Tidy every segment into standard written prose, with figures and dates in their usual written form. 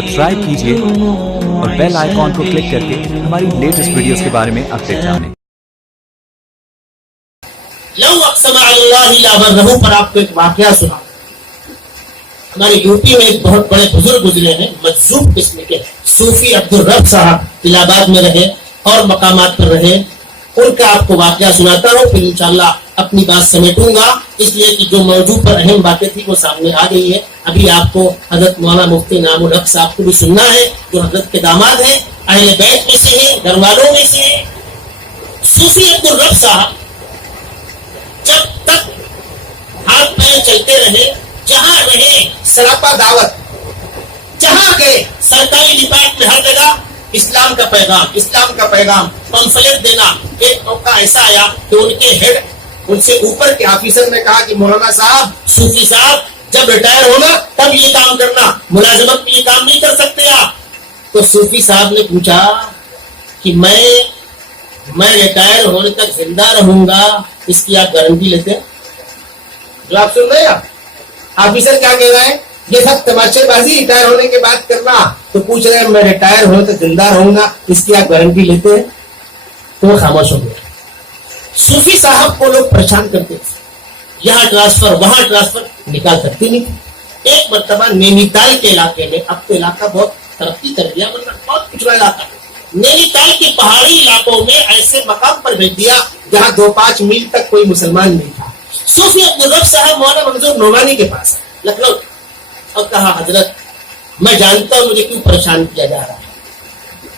Subscribe कीजिए और bell icon को क्लिक करके हमारी लेटेस्ट वीडियोस के बारे में अपडेट जानें। लव अक़सम अलल्लाहि ला बर्रहु पर आपको एक वाकया सुना। हमारे यूपी में एक बहुत बड़े बुजुर्ग गुजरे हैं, मजजूब किस्म के सूफी अब्दुल रब साहब इलाहाबाद में रहे और मकामात पर रहे। उनका आपको वाकया सुनाता हूँ, फिर इंशाअल्लाह अपनी बात समेटूंगा, इसलिए कि जो मौजू पर अहम बातें थी वो सामने आ गई है। अभी आपको हजरत मौलाना मुफ्ती इनामुल हक साहब को भी सुनना है, जो हजरत के दामाद हैं, अहले बैत में से हैं, घर वालों में से हैं। सूफी अब्दुल रब साहब जब तक हाथ पैर चलते रहे, जहां रहे सरापा दावत, जहां गए सरकारी डिपार्ट में हर जगह इस्लाम का पैगाम पंफलेट देना। एक मौका ऐसा आया कि उनके हेड, उनसे ऊपर के ऑफिसर ने कहा कि मौलाना साहब, सूफी साहब, जब रिटायर होना तब ये काम करना, मुलाजमत में ये काम नहीं कर सकते आप। तो सूफी साहब ने पूछा कि मैं रिटायर होने तक जिंदा रहूंगा, इसकी आप गारंटी लेते हैं? जो आप सुन रहे हैं, ऑफिसर क्या कह रहा है, ये सब तमाशेबाजी रिटायर होने के बाद करना। तो पूछ रहे हैं मैं रिटायर होने तक जिंदा रहूंगा, इसकी आप गारंटी लेते हैं? तो वो खामोश हो गया। सूफी साहब को लोग परेशान करते थे, यहाँ ट्रांसफर वहां ट्रांसफर, निकाल सकते नहीं थे। एक मरतबा नैनीताल के इलाके में, अब तो इलाका बहुत तरक्की कर गया, मतलब बहुत पिछड़ा इलाका, नैनीताल के पहाड़ी इलाकों में ऐसे मकाम पर भेज दिया जहाँ 2-5 मील तक कोई मुसलमान नहीं था। सूफी अब्दुल रब साहब मौलाना मंजूर नोमानी के पास लखनऊ, और कहा हजरत मैं जानता हूं मुझे क्यों परेशान किया जा रहा है,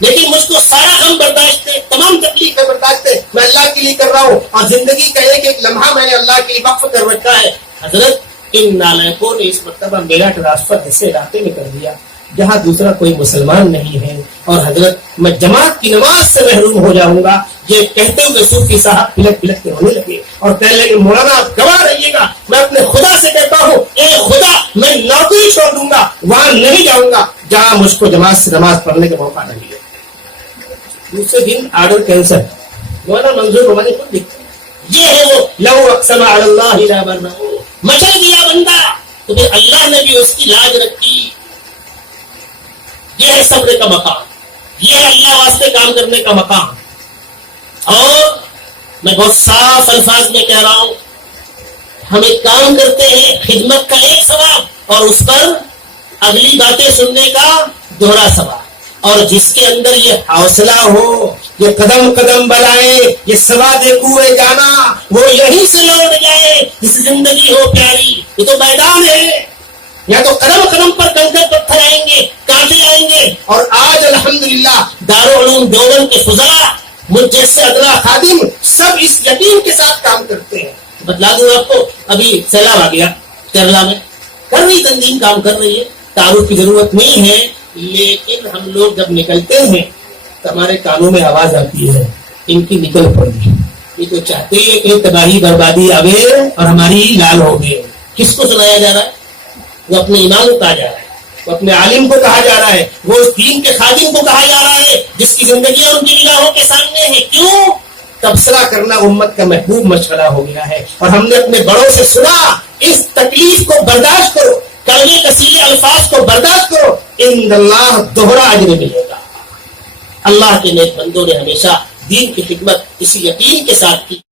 लेकिन मुझको सारा गम बर्दाश्त है, तमाम तकलीफें बर्दाश्त है, मैं अल्लाह के लिए कर रहा हूँ और जिंदगी का एक एक लम्हा मैंने अल्लाह के लिए वक्फ कर रखा है। हजरत इन नालायकों ने इस मरतबा मेरा ट्रांसफर ऐसे इलाके में कर दिया जहाँ दूसरा कोई मुसलमान नहीं है, और हजरत मैं जमात की नमाज से महरूम हो जाऊंगा। ये कहते हुए सूफी साहब पिलक पिलक के रोने लगे और कहने लगे मौलाना आप गवाह रहिएगा, मैं अपने खुदा से कहता हूँ, ए खुदा, मैं नौकरी छोड़ दूंगा, वहां नहीं जाऊंगा जहां मुझको जमात से नमाज पढ़ने का मौका नहीं मिले। दूसरे दिन आर्डर कैंसर, मौलाना मंजूर नोमानी खुद लिखते, ये है वो लव अक़सम अलल्लाहि ला बर्रहु, मचल दिया बंदा तो फिर अल्लाह ने भी उसकी लाज रखी। ये है सब्र का मकाम, ये है अल्लाह वास्ते काम करने का मकाम। और मैं बहुत साफ अल्फाज में कह रहा हूं, हम एक काम करते हैं, खिदमत का एक सवाब और उस पर अगली बातें सुनने का दोहरा सवाब। और जिसके अंदर ये हौसला हो, ये कदम कदम बढ़ाए, ये सवादे कुए जाना, वो यहीं से लौट जाए जिस जिंदगी हो प्यारी। ये तो मैदान है, या तो कदम कदम पर कंकड़ पत्थर आएंगे, कांटे आएंगे। और आज अल्हम्दुलिल्लाह दारुल उलूम देवबंद के फुज़ला, मुझ जैसे अदला खादिम सब इस यकीन के साथ काम करते हैं। बतला दूं आपको, अभी सैलाब आ गया केरला में, कर रही तंजीम काम कर रही है, तारुफ की जरूरत नहीं है, लेकिन हम लोग जब निकलते हैं तो हमारे कानों में आवाज आती है, इनकी निकल पड़ी, ये तो चाहते ही है कि तबाही बर्बादी आवे और हमारी लाल हो गए। किसको सुनाया जा रहा है? वो अपने इमाम को कहा जा रहा है, वो अपने आलिम को कहा जा रहा है, वो उस दीन के खादिम को कहा जा रहा है जिसकी जिंदगी उनकी निगाहों के सामने है। क्यों? तबसरा करना उम्मत का महबूब मशगला हो गया है। और हमने अपने बड़ों से सुना, इस तकलीफ को बर्दाश्त करो, कलमे कसीले अल्फाज को बर्दाश्त करो, इंदल्लाह दोहरा अजर मिलेगा। अल्लाह के नेक बंदों ने हमेशा दीन की खिदमत इसी यकीन के साथ की।